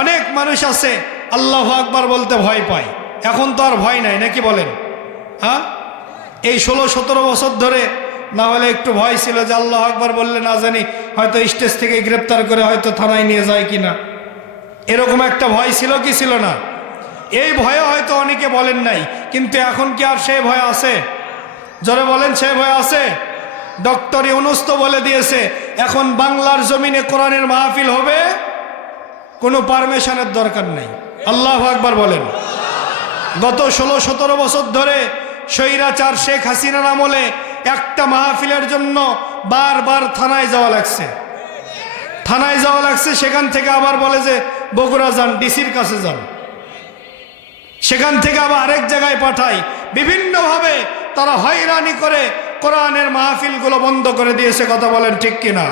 অনেক মানুষ আছে আল্লাহু আকবার বলতে ভয় পায়, এখন তো আর ভয় নাই নাকি বলেন? হ্যাঁ, এই 16-17 বছর ধরে না হলে একটু ভয় ছিল যে আল্লাহু আকবার বললে না জানি হয়তো স্টেজ থেকে গ্রেপ্তার করে হয়তো থানায় নিয়ে যায় কিনা, এরকম একটা ভয় ছিল কি ছিল না? এই ভয়ে হয়তো অনেকে বলেন নাই, কিন্তু এখন কি আর সেই ভয় আছে? জোরে বলেন, সেই ভয় আছে? ডক্টর ইউনূস তো বলে দিয়েছে এখন বাংলার জমিনে কোরআনের মাহফিল হবে, কোনো পারমিশনের দরকার নাই। আল্লাহু আকবার বলেন। গত 16-17 বছর ধরে স্বৈরাচার শেখ হাসিনার আমলে একটা মাহফিলের জন্য বারবার থানায় যাওয়া লাগছে, থানায় যাওয়া লাগছে। সেখান থেকে আবার বলে যে বগুড়া যান, ডিসির কাছে যান, সেখান থেকে আবার আরেক জায়গায় পাঠায়। বিভিন্নভাবে তারা হয়রানি করে কোরআনের মাহফিলগুলো বন্ধ করে দিয়েছে। কথা বলেন ঠিক কিনা?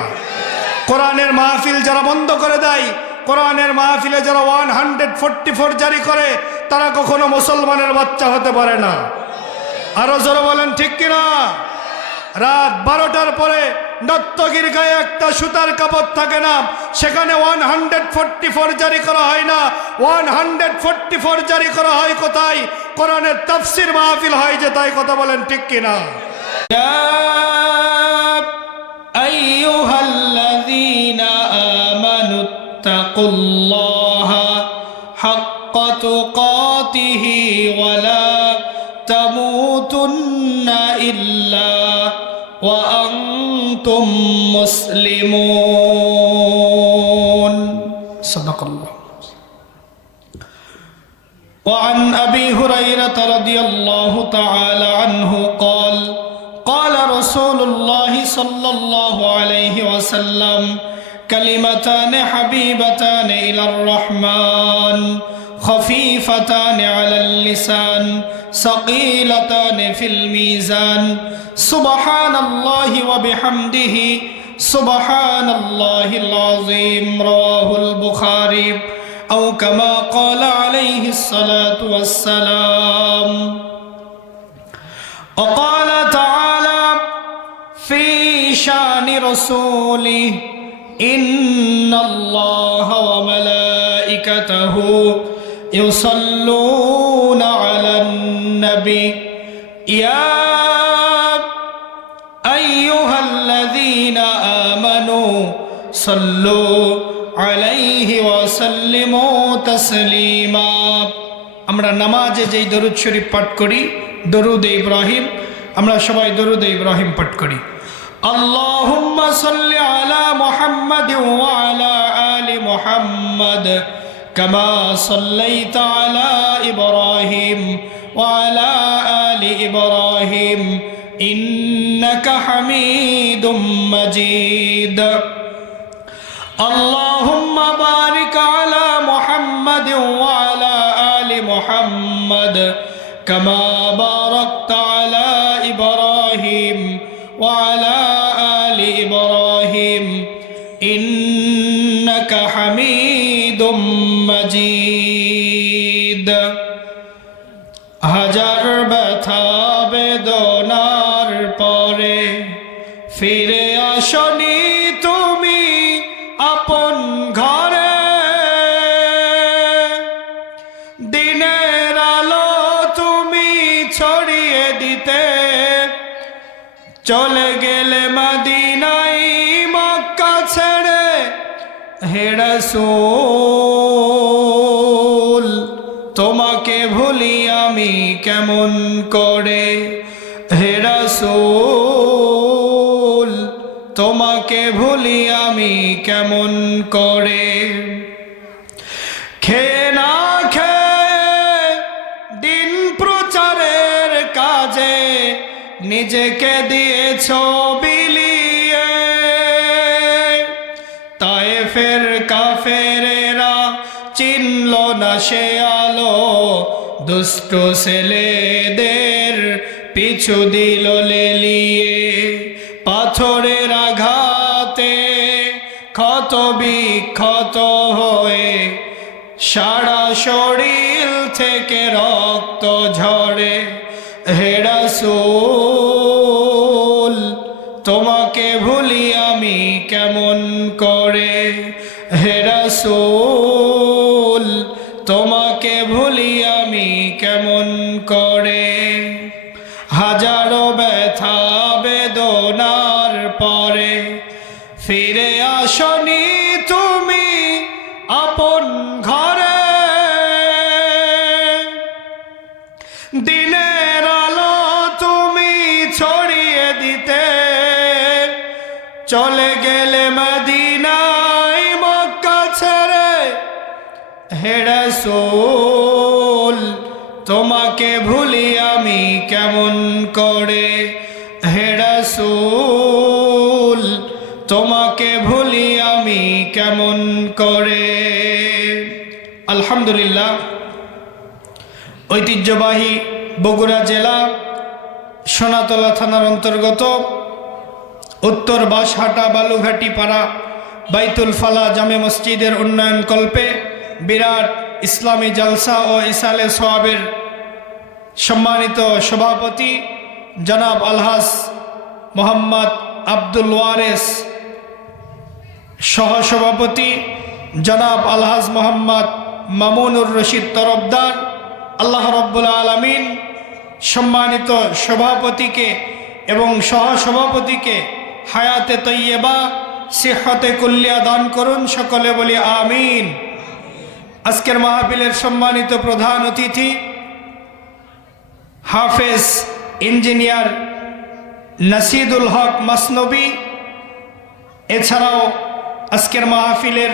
কোরআনের মাহফিল যারা বন্ধ করে দেয়, কোরআনের মাহফিলে যারা 144 জারি করে, তারা কখনো মুসলমানের বাচ্চা হতে পারে না। আরো জোরে বলেন ঠিক কিনা? রাত 12টার পরে নর্তকীর গায়ে একটা সুতার কাপড় থাকে না, সেখানে 144 জারি করা হয় না। 144 জারি করা হয় কোথায়? কোরআনের তাফসীর মাহফিল হয় যে, তাই কথা বলেন ঠিক কিনা? আইয়ুহাল্লাযীনা আমানুত্তাকুল্লাহা হাক্কা তুকাতিহি ওয়া লা তামুতুন্না ইল্লা ওয়া আনতুম মুসলিমুন। সাদাকাল্লাহ। وعن أبي هريرة رضي الله تعالى عنه قال قال رسول الله صلى الله عليه وسلم كلمتان حبيبتان إلى الرحمن خفيفتان على اللسان ثقيلتان في الميزان سبحان الله وبحمده سبحان الله العظيم. رواه البخاري أو كما قال عليه الصلاة والسلام. وقال تعالى في شان رسوله إن الله وملائكته يصلون على النبي يا أيها الذين آمنوا صلوا আলাইহি ওয়াসাল্লিমু তাসলিমা। আমরা নামাজে যেই দরুদ শরীফ পাঠ করি, দরুদ ইব্রাহিম, আমরা সবাই দরুদ ইব্রাহিম পাঠ করি। আল্লাহুম্মা সাল্লি আলা মুহাম্মাদ ওয়া আলা আলি মুহাম্মাদ কামা সাল্লাইতা আলা ইব্রাহিম ওয়া আলা আলি ইব্রাহিম ইন্নাকা হামিদুম মাজিদ। اللهم بارك على محمد وعلى آل محمد كما باركت على إبراهيم وعلى آل إبراهيم إنك حميد مجيد. হাজার ব্যথা বেদনার পরে ফিরে আসনি তুমি আপন ঘরে, দিনের আলো তুমি ছড়িয়ে দিতে চলে গেলে মদিনায় মক্কা ছেড়ে। হে রাসূল তোমাকে ভুলি আমি কেমন করে, হে রাসূল তোমাকে ভুলি আমি কেমন করে। খেয়ে না খেয়ে দিন প্রচারের কাজে নিজেকে দিয়েছ বিলিয়ে, তায়েফের কাফেরেরা চিনল না সে আলো, দুষ্ট ছেলেদের পিছু দিল লেলিয়ে। পাথরের আঘাতে ক্ষত বিক্ষত হয়ে সারা শরীর থেকে রক্ত ঝরে। হে রাসূল তোমাকে ভুলি আমি কেমন করে, হে রাসূল তোমাকে ভুলি আমি কেমন করে। হাজারো ব্যথা বেদনার পরে ফিরে আসনি তুমি আপন ঘরে। দিনের আলো তুমি ছড়িয়ে দিতে চলে গেলে মদিনায় মক্কা ছেড়ে। হে রাসূল তোমাকে ভুলি আমি কেমন করে। হে রাসূল তোমাকে ভুলি আমি কেমন করে। আলহামদুলিল্লাহ, ঐতিহ্যবাহী বগুড়া জেলা সোনাতলা থানার অন্তর্গত উত্তর বাঁশহাটা বালুঘাটি পাড়া বাইতুল ফালা জামে মসজিদের উন্নয়ন কল্পে বিরাট ইসলামী জালসা ও ইসালে সোয়াবের সম্মানিত সভাপতি জনাব আলহাজ মোহাম্মদ আব্দুল ওয়ারেস, সহসভাপতি জনাব আলহাজ মোহাম্মদ মামুনুর রশিদ তরফদার, আল্লাহ রব্বুল আলামিন সম্মানিত সভাপতিকে এবং সহসভাপতিকে হায়াতে তৈয়বা সিহতে কুল্লিয়া দান করুন, সকলে বলি আমিন। আজকের মাহফিলের সম্মানিত প্রধান অতিথি হাফেজ ইঞ্জিনিয়ার নাসিদুল হক মাসনবী, এছাড়াও আজকের মাহফিলের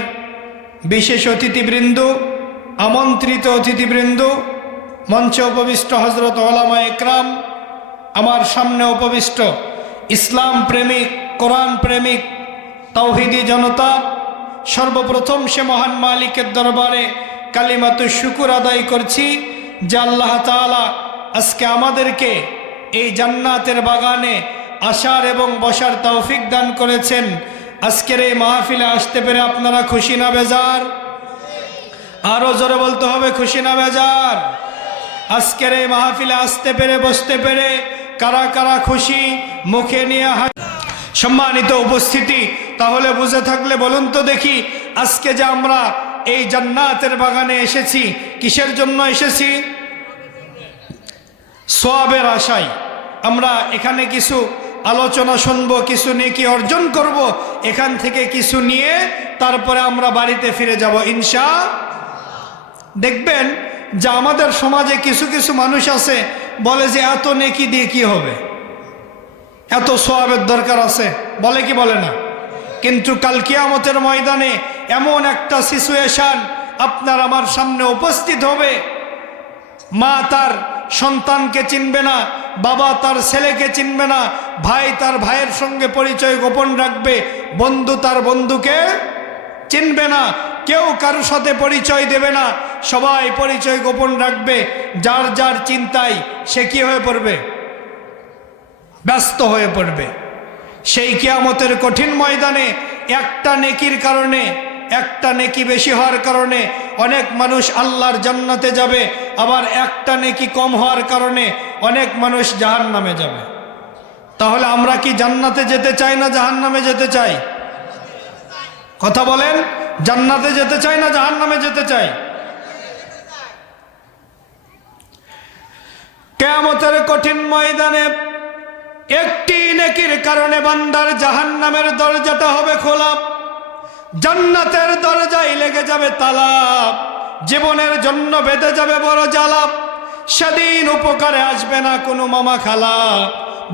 বিশেষ অতিথিবৃন্দ, আমন্ত্রিত অতিথিবৃন্দ, মঞ্চে উপবিষ্ট হজরত ওলামা একরাম, আমার সামনে উপবিষ্ট ইসলাম প্রেমিক, কোরআন প্রেমিক, তাওহীদি জনতা, সর্বপ্রথম সে মহান মালিকের দরবারে কালিমাতু শুকুর আদায় করছি যে আল্লাহ তাআলা আজকে আমাদেরকে এই জান্নাতের বাগানে আসার এবং বসার তৌফিক দান করেছেন। আজকের এই মাহফিলে আসতে পেরে আপনারা খুশি না বেজার? আরো জোরে বলতে হবে, খুশি না বেজার? আজকের এই মাহফিলে আসতে পেরে, বসতে পেরে কারা কারা খুশি? মুখে নিয়ে সম্মানিত উপস্থিতি, তাহলে বুঝে থাকলে বলুন তো দেখি, আজকে যে আমরা এই জান্নাতের বাগানে এসেছি, কিসের জন্য এসেছি? সওয়াবের আশায়। আমরা এখানে কিছু আলোচনা শুনবো, কিছু নেকি অর্জন করব, এখান থেকে কিছু নিয়ে তারপরে আমরা বাড়িতে ফিরে যাব ইনশাআল্লাহ। দেখবেন যে আমাদের সমাজে কিছু কিছু মানুষ আছে, বলে যে এত নেকি দিয়ে কি হবে, এত সওয়াবের দরকার আছে, বলে কি বলে না? কিন্তু কাল কিয়ামতের ময়দানে এমন একটা সিচুয়েশন আপনার আমার সামনে উপস্থিত হবে, মা তার সন্তানকে চিনবে না, বাবা তার ছেলেকে চিনবে না, ভাই তার ভাইয়ের সঙ্গে পরিচয় গোপন রাখবে, বন্ধু তার বন্ধুকে চিনবে না, কেউ কারোর সাথে পরিচয় দেবে না, সবাই পরিচয় গোপন রাখবে। যার যার চিন্তায় সে কি হয়ে পড়বে? ব্যস্ত হয়ে পড়বে। সেই কিয়ামতের কঠিন ময়দানে একটা নেকির কারণে, একটা নেকি বেশি হওয়ার কারণে অনেক মানুষ আল্লাহর জান্নাতে যাবে, আবার একটা নেকি কম হওয়ার কারণে অনেক মানুষ জাহান্নামে যাবে। তাহলে আমরা কি জান্নাতে যেতে চাই না জাহান্নামে যেতে চাই? কথা বলেন, জান্নাতে যেতে চাই না জাহান্নামে যেতে চাই? কিয়ামতের কঠিন ময়দানে একটি নেকির কারণে বান্দার জাহান্নামের দরজাটা হবে খোলা, জান্নাতের দরজায় লেগে যাবে তালা, জীবনের জন্য বেঁধে যাবে বড় জ্বালা। সেদিন উপকারে আসবে না কোনো মামা খালা,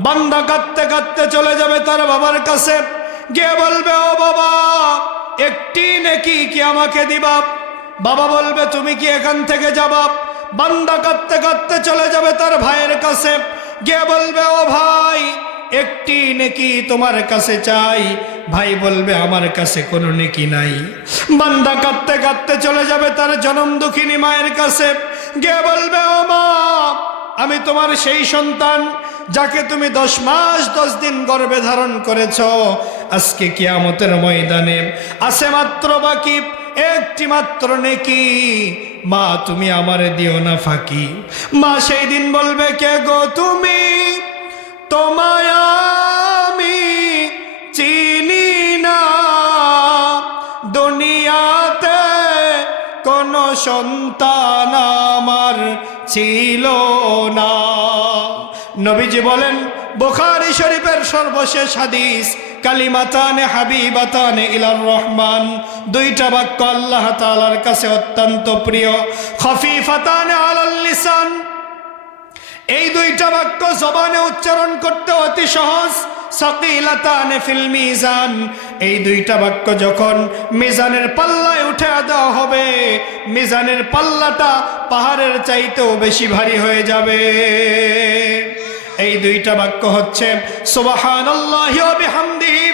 বান্দা কাঁদতে কাঁদতে চলে যাবে তার বাবার কাছে, গিয়ে বলবে ও বাবা একটি নেকি কি আমাকে দিবা? বাবা বলবে তুমি কি এখান থেকে যাবা? বান্দা কাঁদতে কাঁদতে চলে যাবে তার ভাইয়ের কাছে, গিয়ে বলবে ও ভাই একটি নেকি তোমার কাছে চাই। ভাই বলবে আমার কাছে কোনো নেকি নাই। বান্দা কাঁদতে কাঁদতে চলে যাবে তার জনম দুঃখিনী মায়ের কাছে, গিয়ে বলবে ও মা আমি তোমার সেই সন্তান যাকে তুমি 10 মাস 10 দিন গর্ভে ধারণ করেছ, আজকে কিয়ামতের ময়দানে আছে মাত্র বাকি একটি মাত্র নেকি, মা তুমি আমারে দিও না ফাঁকি। মা সেই দিন বলবে কে গো তুমি? তোমায় আমি চিনি না, দুনিয়াতে কোনো সন্তান আমার ছিল না। নবীজি বলেন বুখারী শরীফের সর্বশেষ হাদিস, কালিমাতানে হাবিবাতানে ইলার রহমান, দুইটা বাক্য আল্লাহ তাআলার কাছে অত্যন্ত প্রিয়, খফিফাতানে আলাল লিসান, এই দুইটা বাক্য জবানে উচ্চারণ করতে অতি সহজ, সাকিলাতানে ফিল মিজান, এই দুইটা বাক্য যখন মিজানের পাল্লায় উঠে দেওয়া হবে, মিজানের পাল্লাটা পাহাড়ের চাইতেও বেশি ভারী হয়ে যাবে। এই দুইটা বাক্য হচ্ছে সুবহানাল্লাহি ওয়া বিহামদিহি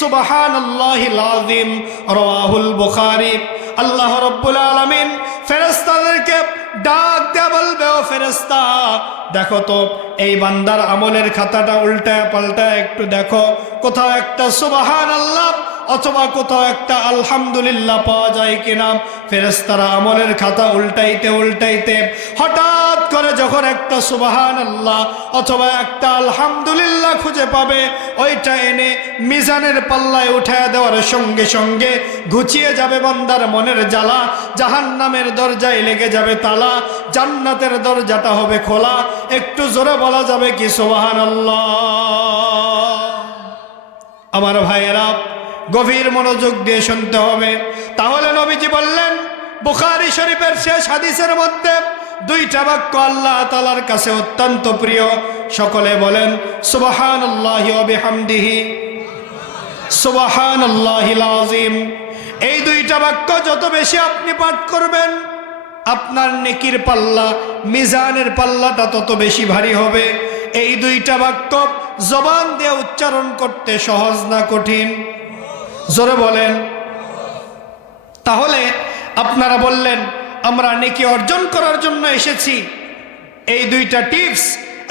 সুবহানাল্লাহিল আযীম, রাওয়াহুল বুখারী। আল্লাহ রাব্বুল আলামিন ফেরেশতাদেরকে ডাক দেয়া বলবে, ও ফেরেশতা দেখো তো এই বান্দার আমলের খাতাটা উল্টায় পাল্টায় একটু দেখো, কোথাও একটা সুবহানাল্লাহ অথবা কোথাও একটা আলহামদুলিল্লাহ পাওয়া যায় কিনা। ফেরেশতারা আমলের খাতা উল্টাইতে উল্টাইতে হঠাৎ করে যখন একটা সুবহানাল্লাহ অথবা একটা আলহামদুলিল্লাহ খুঁজে পাবে, ওইটা এনে মিজানের পাল্লায় উঠায় দেওয়ার সঙ্গে সঙ্গে ঘুচিয়ে যাবে বান্দার মনের জ্বালা, জাহান্নামের দরজায় লেগে যাবে তালা, জান্নাতের দরজাটা হবে খোলা। একটু জোরে বলা যাবে কি সুবহানাল্লাহ? আমার ভাইয়েরা গভীর মনোযোগ দিয়ে শুনতে হবে। তাহলে নবীজি বললেন বুখারী শরীফের শেষ হাদিসের মধ্যে দুইটা বাক্য আল্লাহ তাআলার কাছে অত্যন্ত প্রিয়, সকলে বলেন সুবহানাল্লাহি ওয়া বিহামদিহি সুবহানাল্লাহিল আযীম। এই দুইটা বাক্য যত বেশি আপনি পাঠ করবেন, আপনার নেকির পাল্লা, মিজানের পাল্লাটা তত বেশি ভারী হবে। এই দুইটা বাক্য জবান দিয়ে উচ্চারণ করতে সহজ না কঠিন? জোরে বলেন। তাহলে আপনারা বললেন আমরা নেকি অর্জন করার জন্য এসেছি, এই দুইটা টিপস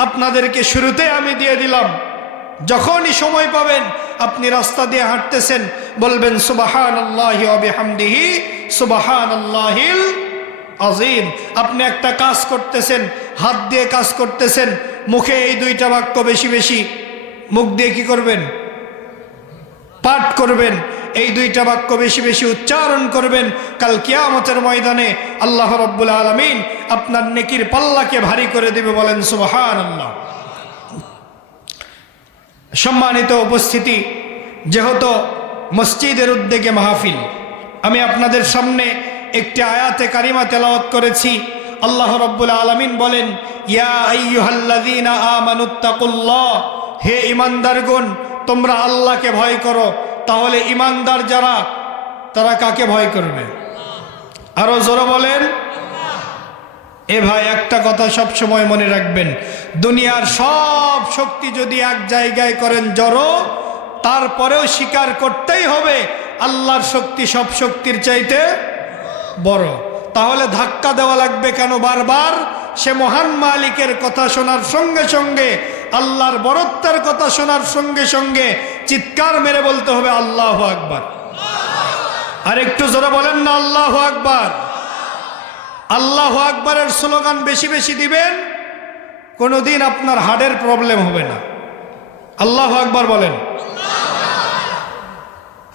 আপনাদেরকে শুরুতে আমি দিয়ে দিলাম। যখনই সময় পাবেন আপনি রাস্তা দিয়ে হাঁটতেছেন বলবেন সুবহানাল্লাহি ওয়া বিহামদিহি সুবহানাল্লাহিল আযীম। আপনি একটা কাজ করতেছেন, হাত দিয়ে কাজ করতেছেন, মুখে এই দুইটা বাক্য বেশি বেশি মুখ দিয়ে কি করবেন? পাঠ করবেন। এই দুইটা বাক্য বেশি বেশি উচ্চারণ করবেন। কাল কিয়ামতের ময়দানে আল্লাহ রাব্বুল আলামিন আপনার নেকির পাল্লাকে ভারী করে দিবে। বলেন সুবহানাল্লাহ। সম্মানিত উপস্থিতি, যেহেতু মসজিদের উদ্যোগে মাহফিল, আমি আপনাদের সামনে একটি আয়াতে কারিমা তেলাওয়াত করেছি। আল্লাহ রাব্বুল আলামিন বলেন ইয়া আইয়ুহাল্লাযীনা আমানুত্তাকুল্লাহ, হে ঈমানদারগণ তোমরা আল্লাহকে ভয় করো। তাহলে ঈমানদার যারা, তারা কাকে ভয় করবে? আরো জোরে বলেন। এ ভাই একটা কথা সব সময় মনে রাখবেন, দুনিয়ার সব শক্তি যদি এক জায়গায় করেন জড়ো, তারপরেও স্বীকার করতেই হবে আল্লাহর শক্তি সব শক্তির চাইতে বড়। তাহলে ধাক্কা দেওয়া লাগবে কেন বারবার? সে মহান মালিকের কথা শোনার সঙ্গে সঙ্গে, আল্লাহর বড়ত্বের কথা শোনার সঙ্গে সঙ্গে চিৎকার মেরে বলতে হবে আল্লাহু আকবার। আর একটু জোরে বলেন না আল্লাহু আকবার। আল্লাহু আকবারের স্লোগান বেশি বেশি দিবেন, কোনোদিন আপনার হার্টের প্রবলেম হবে না। আল্লাহু আকবার বলেন।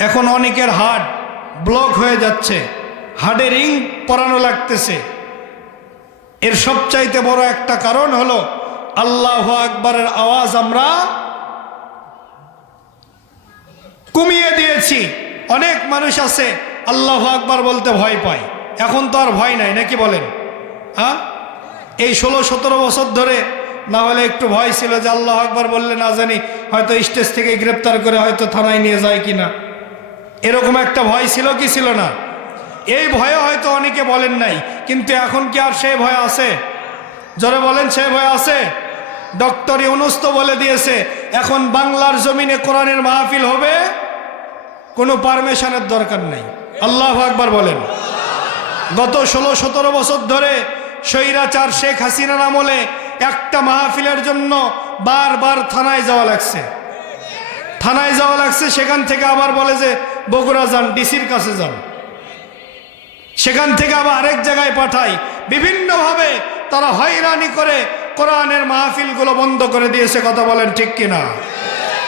এখন অনেকের হার্ট ব্লক হয়ে যাচ্ছে, হার্টে রিং পরানো লাগতেছে। এর সবচাইতে বড় একটা কারণ হলো আল্লাহু আকবারের আওয়াজ আমরা কমিয়ে দিয়েছি। অনেক মানুষ আছে আল্লাহু আকবার বলতে ভয় পায়। এখন তো আর ভয় নাই, নাকি বলেন? হ্যাঁ, এই 16-17 বছর ধরে না হলে একটু ভয় ছিল যে আল্লাহু আকবার বললে না জানি হয়তো স্টেজ থেকে গ্রেপ্তার করে হয়তো থানায় নিয়ে যায় কিনা, এরকম একটা ভয় ছিল কি ছিল না? এই ভয়ে হয়তো অনেকে বলেন নাই, কিন্তু এখন কি আর সেই ভয় আছে? জোরে বলেন, সেই ভয় আছে? ডক্টর ইউনূস তো বলে দিয়েছে এখন বাংলার জমিনে কোরআনের মাহফিল হবে, কোনো পারমিশনের দরকার নেই। আল্লাহু আকবার বলেন। গত 16-17 বছর ধরে স্বৈরাচার শেখ হাসিনার আমলে একটা মাহফিলের জন্য বারবার থানায় যাওয়া লাগছে, থানায় যাওয়া লাগছে। সেখান থেকে আবার বলে যে বগুড়া যান, ডিসির কাছে যান, সেখান থেকে আবার আরেক জায়গায় পাঠায়। বিভিন্নভাবে তারা হয়রানি করে কোরআনের মাহফিলগুলো বন্ধ করে দিয়েছে। কথা বলেন ঠিক কিনা?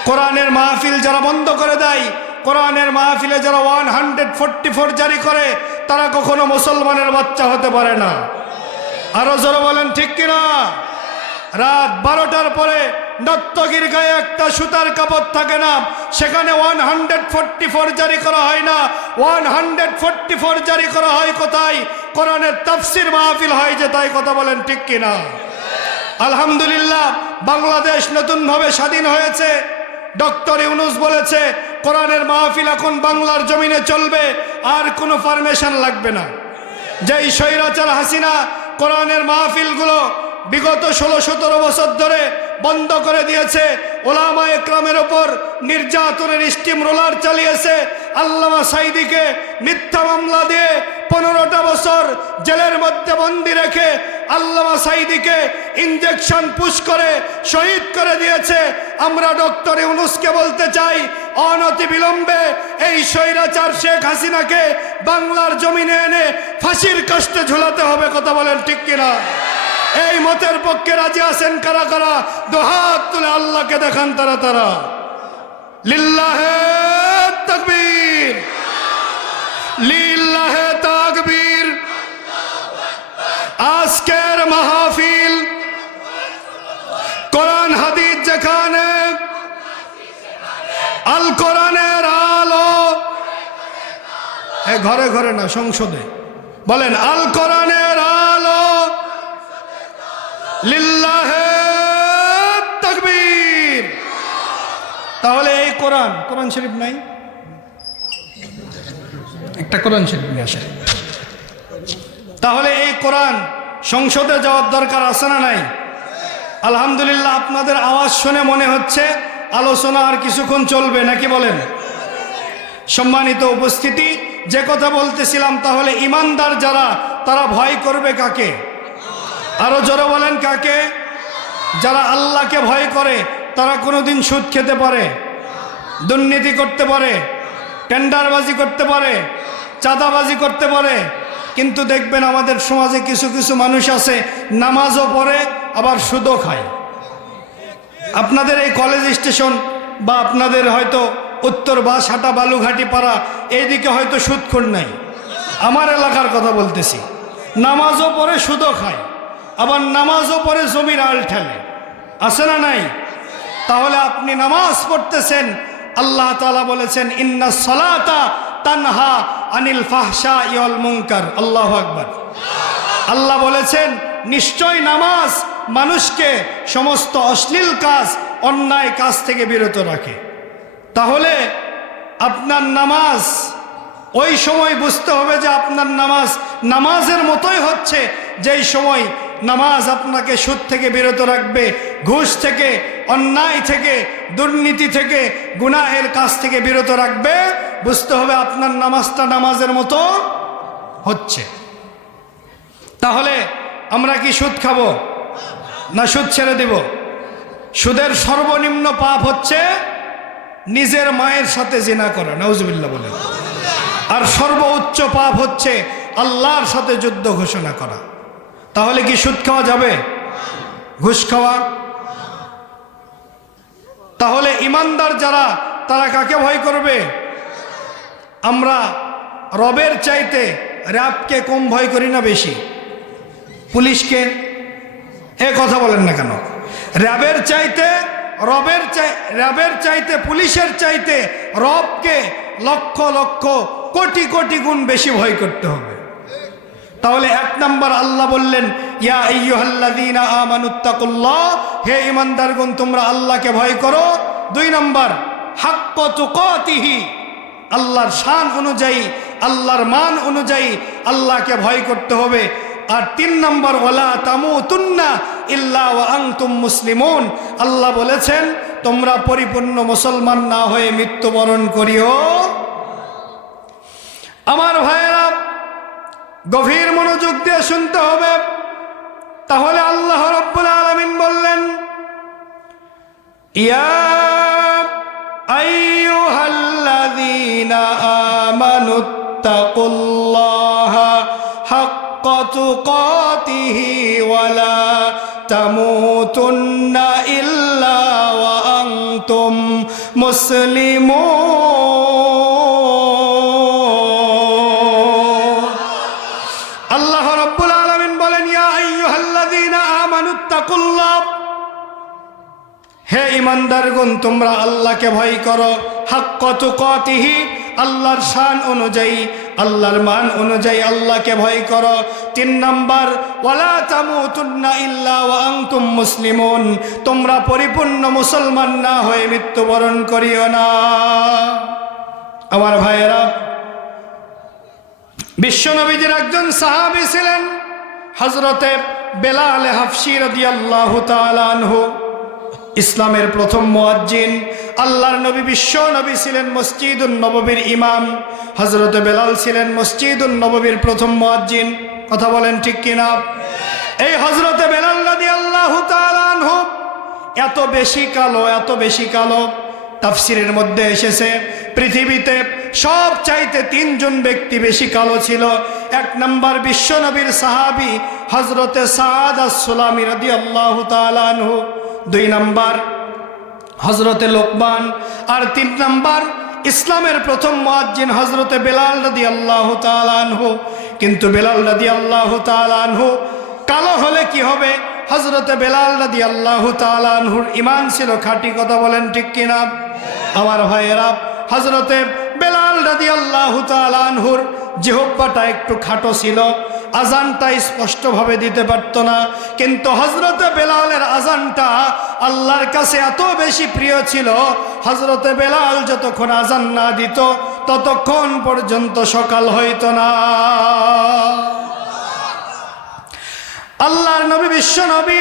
কোরআনের মাহফিল যারা বন্ধ করে দেয়, কোরআনের মাহফিলে যারা 144 জারি করে, তারা কখনো মুসলমানের বাচ্চা হতে পারে না। আরো জোরে বলেন ঠিক কিনা? রাত 12টার পরে নর্তকীর গায়ে একটা সুতার কাপড় থাকে না, সেখানে 144 জারি করা হয় না। 144 জারি করা হয় কোথায়? কোরআনের তাফসির মাহফিল হয় যে, তাই কথা বলেন ঠিক কিনা? আলহামদুলিল্লাহ, বাংলাদেশ নতুনভাবে স্বাধীন হয়েছে। ডক্টর ইউনূস বলেছে কোরআনের মাহফিল এখন বাংলার জমিনে চলবে, আর কোনো পারমিশন লাগবে না। যেই স্বৈরাচার হাসিনা কোরআনের মাহফিলগুলো বিগত 16-17 বছর ধরে বন্ধ করে দিয়েছে, ওলামা একরামের ওপর নির্যাতনের স্টিম রোলার চালিয়েছে, আল্লামা সাঈদীকে মিথ্যা মামলা দিয়ে 15টা বছর জেলের মধ্যে বন্দি রেখে আল্লামা সাঈদীকে ইনজেকশন পুশ করে শহীদ করে দিয়েছে। আমরা ডক্টর ইউনূসকে বলতে চাই, অনতি বিলম্বে এই স্বৈরাচার শেখ হাসিনাকে বাংলার জমিনে এনে ফাঁসির কাস্টে ঝুলাতে হবে। কথা বলেন ঠিক কিনা? এই মতের পক্ষে রাজি আছেন কারা কারা? দুহাত তুলে আল্লাহকে দেখান তারা তারা। লিল্লাহে তাকবীর, লিল্লাহে তাকবীর। আজকের মাহফিল কোরআন হাদিস যেখানে, আল কোরআনের আলো, ঘরে ঘরে না, সংসদে বলেন আল কোরআনের আলো, লিল্লাহে তাকবীর। তাহলে এই কোরআন শরীফ নাই? একটা কোরআন শরীফ নিয়ে আসে। তাহলে এই কোরআন সংসদে যাওয়ার দরকার আছে না নাই? আলহামদুলিল্লাহ, আপনাদের আওয়াজ শুনে মনে হচ্ছে আলোচনা আর কিছুক্ষণ চলবে, নাকি বলেন? সম্মানিত উপস্থিতি, যে কথা বলতেছিলাম, তাহলে ইমানদার যারা, তারা ভয় করবে কাকে? আরো জোরে বলেন কাকে? যারা আল্লাহকে ভয় করে তারা কোনোদিন সুদ খেতে পারে, দুর্নীতি করতে পারে, টেন্ডারবাজি করতে পারে, চাঁদাবাজি করতে পারে। কিন্তু দেখবেন আমাদের সমাজে কিছু কিছু মানুষ আছে, নামাজও পড়ে আবার সুদও খায়। আপনাদের এই কলেজ স্টেশন বা আপনাদের হয়তো উত্তর বাঁশহাটা, বালুঘাটি পাড়া, এইদিকে হয়তো সুদখোর নাই। আমার এলাকার কথা বলতেছি, নামাজও পড়ে সুদও খায়, আবার নামাজও পড়ে জমির আল ঠেলে। আছে না নাই? তাহলে আপনি নামাজ পড়তেছেন, আল্লাহ তাআলা বলেছেন ইন্নাস সালাতা তানহা আনিল ফাহশাই ওয়াল মুনকার। আল্লাহু আকবার। আল্লাহ বলেছেন নিশ্চয় নামাজ মানুষকে সমস্ত অশ্লীল কাজ, অন্যায় কাজ থেকে বিরত রাখে। তাহলে আপনার নামাজ ওই সময় বুঝতে হবে যে আপনার নামাজ নামাজের মতোই হচ্ছে, যেই সময় নামাজ আপনাকে সুদ থেকে বিরত রাখবে, ঘুষ থেকে, অন্যায় থেকে, দুর্নীতি থেকে, গুনাহের কাজ থেকে বিরত রাখবে, বুঝতে হবে আপনার নামাজটা নামাজের মতো হচ্ছে। তাহলে আমরা কি সুদ খাবো না সুদ ছেড়ে দেব? সুদের সর্বনিম্ন পাপ হচ্ছে নিজের মায়ের সাথে জিনা করা, নাউজুবিল্লাহ বলেন। আর সর্বোচ্চ পাপ হচ্ছে আল্লাহর সাথে যুদ্ধ ঘোষণা করা। তাহলে কি সুদ খাওয়া যাবে? ঘুষ খাওয়া? তাহলে ইমানদার যারা, তারা কাকে ভয় করবে? আমরা রবের চাইতে র‍্যাবকে কম ভয় করি না বেশি? পুলিশকে? এ কথা বলেন না কেন? র‍্যাবের চাইতে, র‍্যাবের চাইতে, পুলিশের চাইতে রবকে লক্ষ লক্ষ কোটি কোটি গুণ বেশি ভয় করতে হবে। তাহলে এক নাম্বার আল্লাহ বললেন ইয়া আইয়ুহাল্লাযীনা আমানুত্তাকুল্লাহ, হে ঈমানদারগণ তোমরা আল্লাহকে ভয় করো। 2 নাম্বার হাক্ক তুকাতিহি, আল্লাহর শান অনুযায়ী, আল্লাহর মান অনুযায়ী আল্লাহকে ভয় করতে হবে। আর 3 নাম্বার ওয়ালা তামুতুন্না ইল্লা ওয়া আনতুম মুসলিমুন, আল্লাহ বলেছেন তোমরা পরিপূর্ণ মুসলমান না হয়ে মৃত্যুবরণ করিও। আমার ভাইয়েরা, গভীর মনোযোগ দিয়ে শুনতে হবে। তাহলে আল্লাহ রাব্বুল আলামিন বললেন ইয়া আইয়ুহাল্লাযীনা আমানুত্তাকুল্লাহা হাক্কা তুকাতিহি ওয়া লা তামুতুন্না ইল্লা ওয়া আনতুম মুসলিমুন। ওয়াত্তাকুল্লাহ, হে ঈমানদারগণ তোমরা আল্লাহকে ভয় করো, হাক্কা তুকাতিহি, আল্লাহর শান অনুযায়ী, আল্লাহর মান অনুযায়ী আল্লাহকে ভয় করো। 3 নাম্বার, ওয়ালা তামুতুন্না ইল্লা ওয়া আনতুম মুসলিমুন, তোমরা পরিপূর্ণ মুসলমান না হয়ে মৃত্যুবরণ করিও না। আমার ভাইয়েরা, বিশ্বনবীজির একজন সাহাবী ছিলেন হযরতে বেলাল হাফসি রাদিয়াল্লাহু তাআলা আনহু, ইসলামের প্রথম মুয়াজ্জিন। আল্লাহর নবী বিশ্ব নবী ছিলেন মসজিদুন নববীর ইমাম, হযরতে বেলাল ছিলেন মসজিদুন নববীর প্রথম মুয়াজ্জিন। কথা বলেন ঠিক কিনা? এই হযরতে বেলাল রাদিয়াল্লাহু তাআলা আনহু এত বেশি কালো, তাফসীরের মধ্যে এসেছে পৃথিবীতে সব চাইতে 3 জন ব্যক্তি বেশি কালো ছিল। 1 নম্বর বিশ্বনবীর সাহাবী হযরতে সাদ আস-সুলামি রাদিয়াল্লাহু তাআলা আনহু, 2 নম্বর হযরতে লোকমান, আর 3 নম্বর ইসলামের প্রথম মুয়াজ্জিন হযরতে বেলাল রাদিয়াল্লাহু তাআলা আনহু। কিন্তু বেলাল রাদিয়াল্লাহু তাআলা আনহু কালো হলে কি হবে? হযরতে বেলাল রাদিয়াল্লাহু তাআলা আনহুর ঈমান ছিল খাঁটি। কথা বলেন ঠিক কিনা? আমার ভাইয়েরা, হযরতে বেলাল রাদিয়াল্লাহু তাআলা আনহুর জিহ্বাটা একটু খাটো ছিল, আজানটা স্পষ্টভাবে দিতে পারত না। কিন্তু হযরতে বেলালের আজানটা আল্লাহর কাছে এত বেশি প্রিয় ছিল, হযরতে বেলাল যতক্ষণ আজান না দিত ততক্ষণ পর্যন্ত সকাল হইত না। আল্লাহর নবী বিশ্ব নবী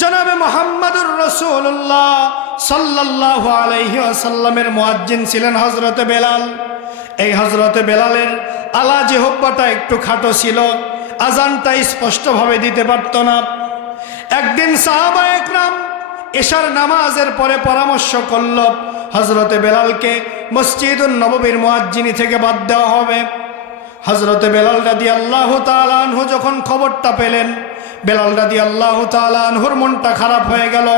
জনাবে মুহাম্মদুর রাসূলুল্লাহ সাল্লাল্লাহু আলাইহি ওয়াসাল্লামের মুয়াজ্জিন ছিলেন হযরতে বেলাল। এই হযরতে বেলালের আলা জিহ্বাটা একটু খাটো ছিল, আজানটা স্পষ্টভাবে দিতে পারত না। একদিন সাহাবায়ে একরাম এশার নামাজের পরে পরামর্শ করল হযরতে বেলালকে মসজিদুন নববীর মুয়াজ্জিনি থেকে বাদ দেওয়া হবে। হযরতে বেলাল রাদিয়াল্লাহু তাআলা আনহু যখন খবরটা পেলেন, বেলাল রাদিয়াল্লাহু তাআলা আনহুর মনটা খারাপ হয়ে গেল।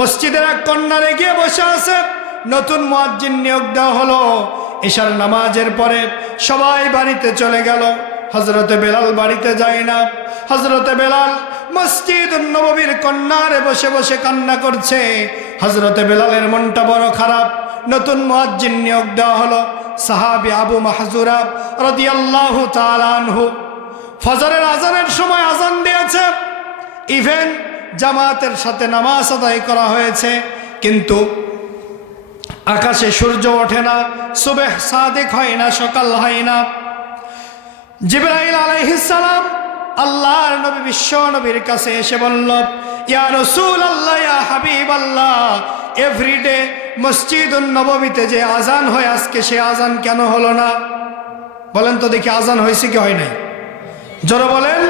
মসজিদের এক কর্নারে গিয়ে বসে আছে, নতুন মুয়াজ্জিন নিয়োগ দেওয়া হলো। এশার নামাজের পরে সবাই বাড়িতে চলে গেল, হযরতে বেলাল বাড়িতে যায় না। হযরতে বেলাল মসজিদুন নববীর কর্নারে বসে বসে কান্না করছে। হযরতে বেলালের মনটা বড় খারাপ। নতুন মুয়াজ্জিন নিয়োগ দেওয়া হলো সাহাবী আবু মাহজুরা রাদিয়াল্লাহু তাআলা আনহু। ফজরের আজানের সময় আজান দিয়েছে, ইভেন জামাতের সাথে নামাজ আদায় করা হয়েছে, কিন্তু আকাশে সূর্য ওঠে না, সুবহ সাদিক হয় না, সকাল হয় না। জিবরাইল আলাইহিস সালাম আল্লাহর নবী বিশ্ব নবীর কাছে এসে বলল, ইয়া রাসূলুল্লাহ, ইয়া হাবিবাল্লাহ, এভরিডে মসজিদুন নববীতে যে আজান হয় আজকে সে আজান কেন হলো না? বলেন তো দেখি, আজান হয়েছে কি হয় নাই? জোরে বলেন,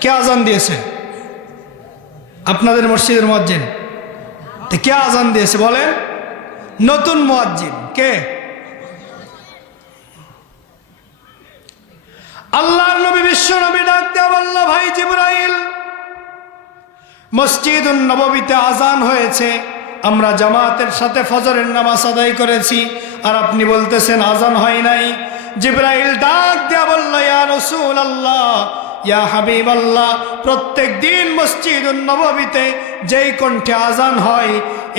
কে আজান দিয়েছে? আপনাদের মসজিদের মুয়াজ্জিন। তো কে আজান দিয়েছে বলেন? নতুন মুয়াজ্জিন। কে? আল্লাহর নবী বিশ্ব নবী ডাক দেয়া বলল, ভাই জিবরাইল, মসজিদুন নববীতে আজান হয়েছে, আমরা জামাতের সাথে ফজরের নামাজ আদায় করেছি, আর আপনি বলতেছেন আজান হয় নাই। জিবরাইল ডাক দেয়া বলল, ইয়া রাসূলুল্লাহ, ইয়া হাবিবাল্লাহ, প্রত্যেক দিন মসজিদুন নববীতে যেই কণ্ঠে আজান হয়,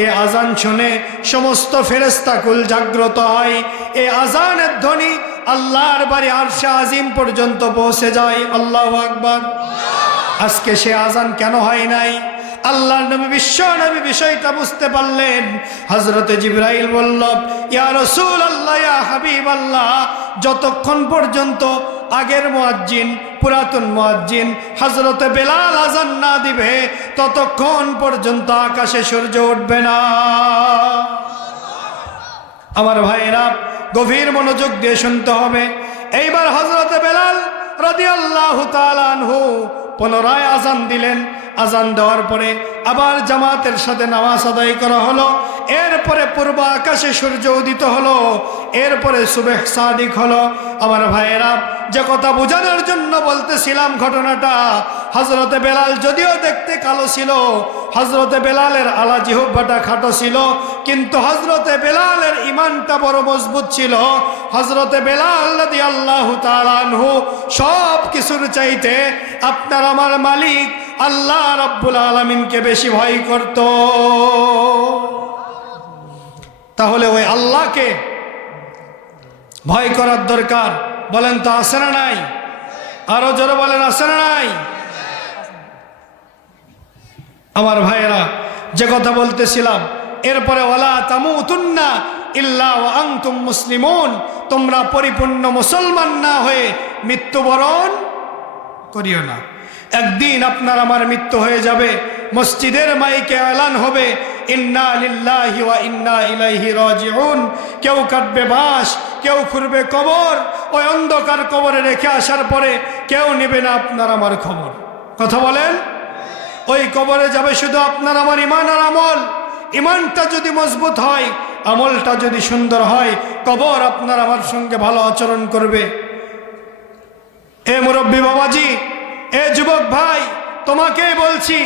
এ আজান শুনে সমস্ত ফেরেশতাকুল জাগ্রত হয়। এ আজানের ধ্বনি আল্লাহর বাড়ি আরশে আজিম পর্যন্ত পৌঁছে যায়। আল্লাহু আকবার। আজকে সে আজান কেন হয় নাই? আল্লাহর নবী বিশ্ব নবী বিষয়টা বুঝতে পারলেন। হযরতে জিবরাইল বলল, ইয়া রাসূলুল্লাহ, ইয়া হাবিবাল্লাহ, যতক্ষণ পর্যন্ত আগের মুয়াজ্জিন, পুরাতন মুয়াজ্জিন হযরতে বেলাল আজান না দিবে ততক্ষণ পর্যন্ত আকাশে সূর্য উঠবে না। আমার ভাইয়েরা, গভীর মনোযোগ দিয়ে শুনতে হবে। এইবার হযরতে বেলাল রাদিয়াল্লাহু তাআলা আনহু পুনরায় আজান দিলেন। আজান দেওয়ার পরে আবার জামাতের সাথে নামাজ আদায় করা হলো। এরপরে পূর্ব আকাশে সূর্য উদিত হলো, এরপরে সুবহ সাদিক হলো। আমার ভাইয়েরা, যে কথা বোঝানোর জন্য বলতেছিলাম ঘটনাটা, হযরতে বেলাল যদিও দেখতে কালো ছিল, হযরতে বেলালের আলা জিহ্বাটা খাটো ছিল, কিন্তু হযরতে বেলালের ঈমানটা বড় মজবুত ছিল। হযরতে বেলাল রাদিয়াল্লাহু তাআলা আনহু সব কিছুর চাইতে আপনার আমার মালিক আল্লাহ রাব্বুল আলামিনকে বেশি ভয় করত। তাহলে ওই আল্লাহকে ভয় করার দরকার। বলেন তো আছে না নাই? আরো জোরে বলেন আছে না নাই? আমার ভাইয়েরা, যে কথা বলতেছিলাম, এরপরে ওয়ালা তামুতুন্না ইল্লা ওয়া আনতুম মুসলিমুন, তোমরা পরিপূর্ণ মুসলমান না হয়ে মৃত্যুবরণ করিও না। একদিন আপনার আমার মৃত্যু হয়ে যাবে, মসজিদের মাইকে এলান হবে ইন্না লিল্লাহি ওয়া ইন্না ইলাইহি রাজিউন। কেউ কাটবে বাঁশ, কেউ খুঁড়বে কবর, ওই অন্ধকার কবরে রেখে আসার পরে কেউ নেবে না আপনার আমার খবর। কথা বলেন? ওই কবরে যাবে শুধু আপনার আমার ইমান আর আমল। ইমানটা যদি মজবুত হয়, আমলটা যদি সুন্দর হয়, কবর আপনার আমার সঙ্গে ভালো আচরণ করবে। এ মুরব্বী বাবাজি, এ যুবক ভাই, তোমাকেই বলছি,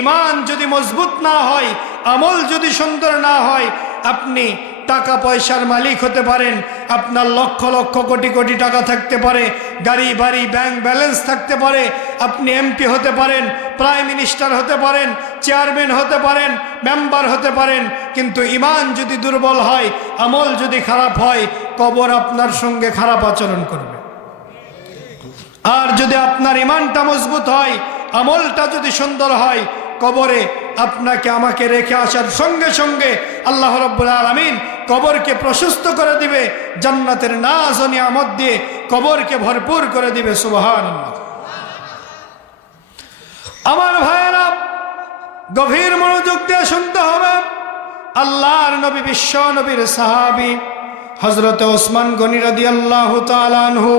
ইমান যদি মজবুত না হয়, আমল যদি সুন্দর না হয়, আপনি টাকা পয়সার মালিক হতে পারেন, আপনার লক্ষ লক্ষ কোটি কোটি টাকা থাকতে পারে, গাড়ি বাড়ি ব্যাংক ব্যালেন্স থাকতে পারে, আপনি এমপি হতে পারেন, প্রাইম মিনিস্টার হতে পারেন, চেয়ারম্যান হতে পারেন, মেম্বার হতে পারেন, কিন্তু ইমান যদি দুর্বল হয়, আমল যদি খারাপ হয়, কবর আপনার সঙ্গে খারাপ আচরণ করবে। আর যদি আপনার ইমানটা মজবুত হয়, আমলটা যদি সুন্দর হয়, কবরে আপনাকে আমাকে রেখে আসার সঙ্গে সঙ্গে আল্লাহ রাব্বুল আলামিন কবরকে প্রশস্ত করে দিবে, জান্নাতের নাজ ও নিয়ামত দিয়ে কবরকে ভরপুর করে দিবে। সুবহানাল্লাহ। আমার ভাইয়েরা, গভীর মনোযোগ দিয়ে শুনতে হবে। আল্লাহর নবী, বিশ্ব নবীর সাহাবী হযরত ওসমান গনি রাদিয়াল্লাহু তাআলা আনহু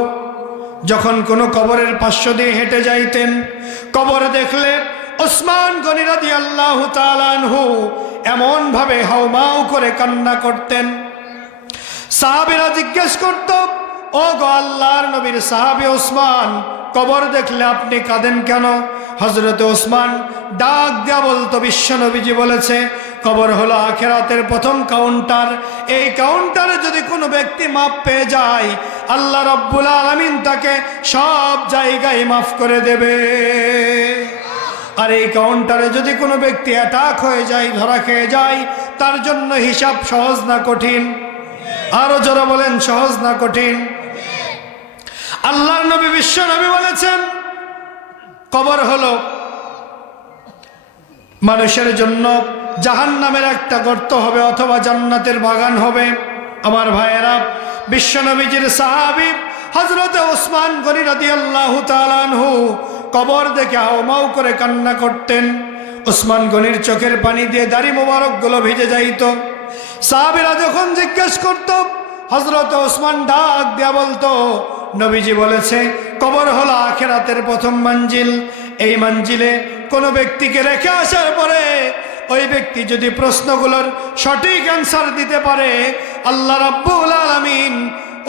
যখন কোনো কবরের পাশ দিয়ে হেঁটে যাইতেন, কবর দেখলে ওসমান গনি রাদিয়াল্লাহু তাআলা আনহু এমন ভাবে হাউমাউ করে কান্না করতেন। সাহাবীরা জিজ্ঞেস করত, ও গো আল্লাহর নবীর সাহাবী ওসমান, কবর দেখলে আপনি কাঁদেন কেন? হযরত ওসমান ডাক দেয়া বলতো, বিশ্ব নবীজি বলেছে, কবর হলো আখিরাতের প্রথম কাউন্টার। এই কাউন্টারে যদি কোনো ব্যক্তি মাপ পেয়ে যায়, আল্লাহ রাব্বুল আলামিন তাকে সব জায়গায় মাফ করে দেবে। আর এই কাউন্টারে যদি কোনো ব্যক্তি অ্যাটাক হয়ে যায়, ধরা খেয়ে যায়, তার জন্য হিসাব সহজ না কঠিন? আরো যারা বলেন সহজ না কঠিন? আল্লাহর নবী, বিশ্ব নবী বলেছেন, কবর হলো মানুষের জন্য জাহান্নামের একটা গর্ত হবে অথবা জান্নাতের বাগান হবে। আমার ভাইয়েরা, বিশ্ব নবীজির সাহাবী হযরত ওসমান গনি রাদিয়াল্লাহু তাআলা আনহু কবর দেখে হাউমাউ করে কান্না করতেন। ওসমান গনির চোখের পানি দিয়ে দাড়ি মোবারকগুলো ভিজে যাইত। সাহাবীরা যখন জিজ্ঞেস করত, হযরত ওসমান ডাক দেয়া বলতো, নবীজি বলেছে, কবর হলো আখিরাতের প্রথম মঞ্জিল। এই মঞ্জিলে কোনো ব্যক্তিকে রেখে আসার পরে ওই ব্যক্তি যদি প্রশ্নগুলোর সঠিক অ্যান্সার দিতে পারে, আল্লাহ রাব্বুল আলামিন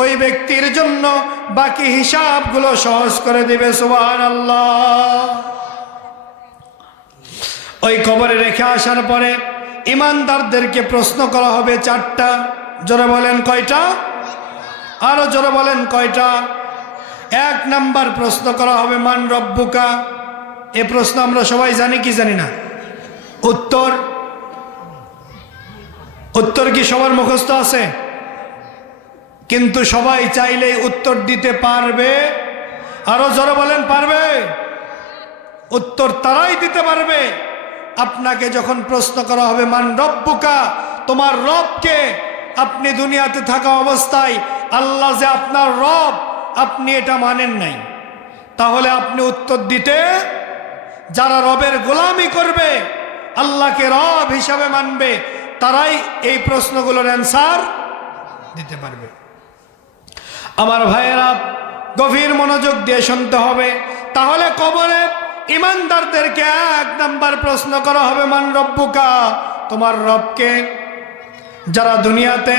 ওই ব্যক্তির জন্য বাকি হিসাবগুলো সহজ করে দিবে। সুবহানাল্লাহ। ওই কবরে রেখে আসার পরে ইমানদারদেরকে প্রশ্ন করা হবে চারটা। জোরে বলেন কয়টা? আরো জোরে বলেন কয়টা? এক নাম্বার প্রশ্ন করা হবে মান রব্বুকা। এ প্রশ্ন আমরা সবাই জানি কি জানি না? উত্তর কি সবার মুখস্থ আছে? কিন্তু সবাই চাইলে উত্তর দিতে পারবে? আরো জোরে বলেন পারবে? উত্তর তারাই দিতে পারবে আপনাকে যখন প্রশ্ন করা হবে মান রব্বুকা, তোমার রবকে। আপনি দুনিয়াতে থাকা অবস্থায় আল্লাহ যে আপনার রব, আপনি এটা মানেন নাই, তাহলে আপনি উত্তর দিতে, যারা রবের গোলামি করবে, আল্লাহকে রব হিসাবে মানবে, তারাই এই প্রশ্নগুলোর অ্যান্সার দিতে পারবে। আমার ভাইয়েরা, গভীর মনোযোগ দিয়ে শুনতে হবে। তাহলে কবরে ইমানদারদেরকে এক নাম্বার প্রশ্ন করা হবে মান রব্বুকা, তোমার রবকে। যারা দুনিয়াতে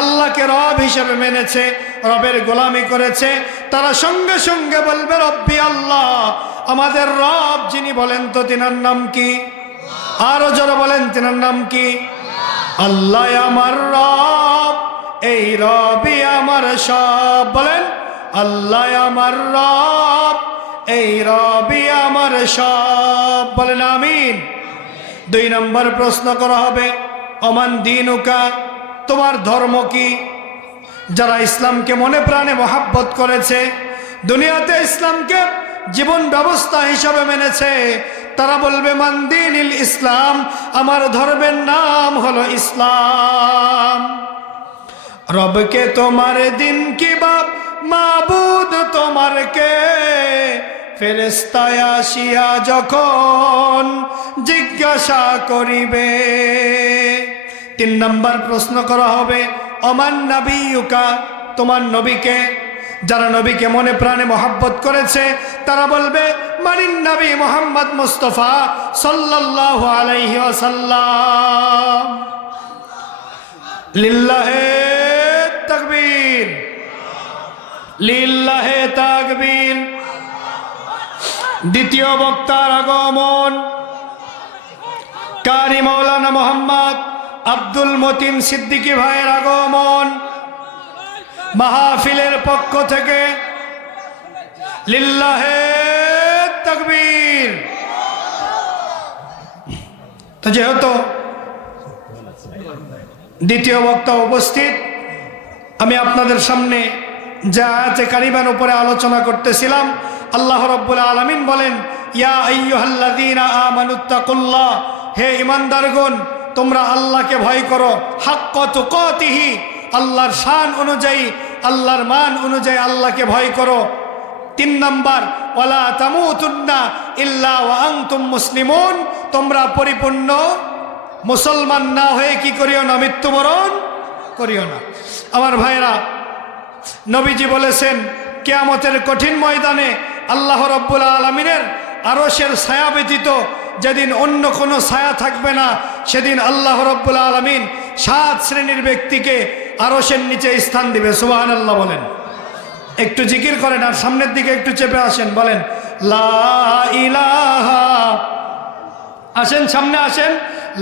আল্লাহকে রব হিসেবে মেনেছে, রবের গোলামি করেছে, তারা সঙ্গে সঙ্গে বলবে রব্বি আল্লাহ, আমাদের রব যিনি, বলেন তো তিনার নাম কি? আরো যারা বলেন তিনার নাম কি? আল্লাহ আমার রব, এই রবই আমার সব। বলেন আল্লাহ আমার রব, এই রবি আমার সব, বলেন আমিন। 2 নম্বর প্রশ্ন করা হবে, অমান দিনুকা, তোমার ধর্ম কি? যারা ইসলামকে মনে প্রাণে মহাব্বত করেছে, দুনিয়াতে ইসলামকে জীবন ব্যবস্থা হিসাবে মেনেছে, তারা বলবে মান দীনিল ইসলাম, আমার ধর্মের নাম হলো ইসলাম। রবকে তোমার দিন কি বাপ, মাবুদ তোমার কে? ফেরেশতায় আসিয়া যখন জিজ্ঞাসা করিবে। 3 নম্বর প্রশ্ন করা হবে, অমান নাবিয়ুকা, তোমার নবীকে? যারা নবীকে মনে প্রাণে মহাব্বত করেছে তারা বলবে মানিন নবী মুহাম্মদ মুস্তাফা সাল্লাল্লাহু আলাইহি ওয়াসাল্লাম। লিল্লাহে তাকবীর, লিল্লাহে তাকবীর। দ্বিতীয় বক্তার আগমন, কারি মাওলানা মোহাম্মদ আব্দুল মতিন সিদ্দিকী ভাইয়ের আগমন। মাহফিলের পক্ষ থেকে লিল্লাহে তাকবীর। তো যেহেতু দ্বিতীয় বক্তা উপস্থিত, আমি আপনাদের সামনে যে আয়াতে কারিমার উপরে আলোচনা করতেছিলাম, আল্লাহ রাব্বুল আলামিন বলেন, ইয়া আইয়ুহাল্লাযীনা আমানুত্তাকুল্লাহ, হে ঈমানদারগণ তোমরা আল্লাহকে ভয় করো, হাক্কা তুকাতিহি, আল্লাহর শান অনুযায়ী, আল্লাহর মান অনুযায়ী আল্লাহকে ভয় করো। 3 নম্বর, ওয়ালা তামুতুন্না ইল্লা ওয়া আনতুম মুসলিমুন, তোমরা পরিপূর্ণ মুসলমান না হয়ে কি করিও না, মৃত্যুবরণ করিও না। আমার ভাইরা, নবীজি বলেছেন কিয়ামতের কঠিন ময়দানে আল্লাহ রাব্বুল আলামিনের আরশের ছায়া ব্যতীত যেদিন অন্য কোনো ছায়া থাকবে না, সেদিন আল্লাহ রাব্বুল আলামিন 7 শ্রেণীর ব্যক্তিকে আরশের নিচে স্থান দিবে। সুবহানাল্লাহ বলেন। একটু জিকির করেন আর সামনের দিকে একটু চেপে আসেন, বলেন লা ইলাহা, আসেন সামনে আসেন,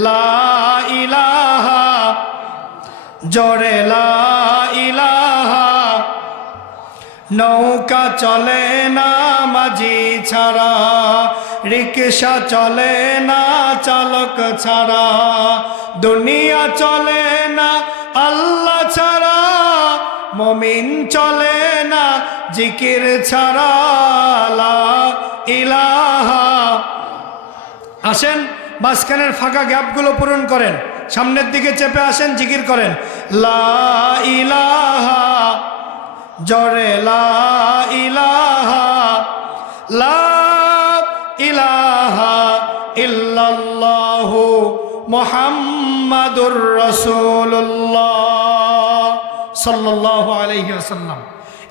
লা ইলাহা, জোরে লা ইলাহা। নৌকা চলে না মাঝি ছাড়া, রিকশা চলে না চালক ছাড়া, দুনিয়া চলে না আল্লাহ ছাড়া, মুমিন চলে না জিকির ছাড়া, লা ইলাহা। আসেন মাঝখানের ফাঁকা গ্যাপগুলো পূরণ করেন, সামনের দিকে চেপে আসেন, জিকির করেন লা ইলাহা, জোরে লা ইলাহা, লা ইলাহা ইল্লাল্লাহু মুহাম্মাদুর রাসূলুল্লাহ সাল্লাল্লাহু আলাইহি ওয়াসাল্লাম।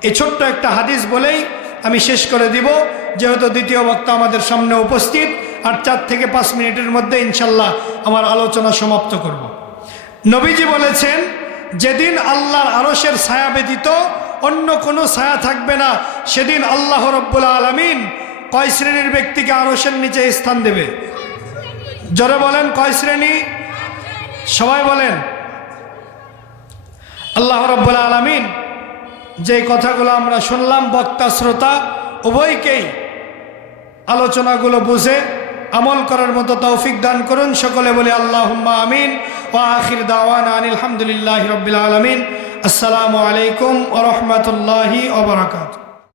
এই ছোট্ট একটা হাদিস বলেই আমি শেষ করে দিব, যেহেতু দ্বিতীয় বক্তা আমাদের সামনে উপস্থিত, আর 4 থেকে 5 মিনিটের মধ্যে ইনশাল্লাহ আমার আলোচনা সমাপ্ত করব। নবীজি বলেছেন, যেদিন আল্লাহর আরশের ছায়া ব্যতীত অন্য কোনো ছায়া থাকবে না, সেদিন আল্লাহ রাব্বুল আলামিন কয় শ্রেণীর ব্যক্তিকে আরশের নিচে স্থান দেবে? জোরে বলেন, কয় শ্রেণী? সবাই বলেন। আল্লাহ রাব্বুল আলামিন যে কথাগুলো আমরা শুনলাম, বক্তা শ্রোতা উভয়কেই আলোচনাগুলো বুঝে আমল করার মতো তৌফিক দান করুন। সকলে বলে আল্লাহুম্মা আমিন। ওয়া আখির দাওয়ানা আনিল হামদুলিল্লাহি রাব্বিল আলামিন। আসসালামু আলাইকুম ওয়া রাহমাতুল্লাহি ওয়া বারাকাতুহু।